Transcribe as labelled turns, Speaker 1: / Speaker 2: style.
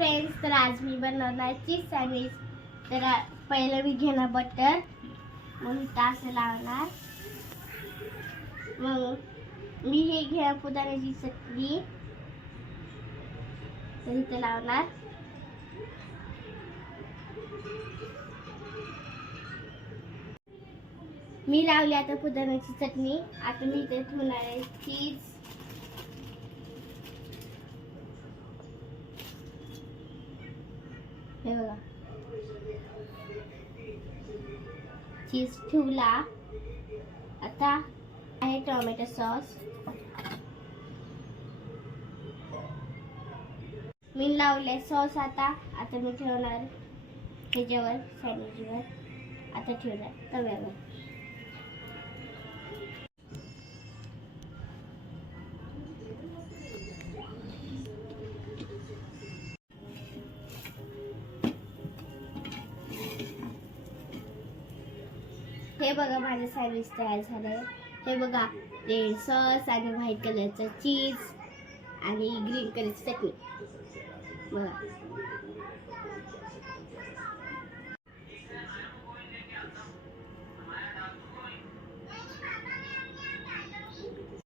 Speaker 1: Friends तर आज मी बनवणार चीज सँडविच तर पहिलं मी घेणार बटर मग तास लावणार. मग मी हे घेणार पुदिन्याची चटणी. तर इथे लावणार. मी लावली आता पुदिन्याची चटणी. आता मी इथे ठेवणार आहे चीज हे बघा. चीज ठेवला. आता आहे टोमॅटो सॉस मी लावले सॉस आता. आता मी ठेवणार ह्याच्यावर सँडविचवर आता ठेवणार तव्यावर. हे बघा माझं सँडविच तयार झाले. हे बघा रेड सॉस आणि व्हाईट कलरचं चीज आणि ग्रीन कलरची चटणी. बघा.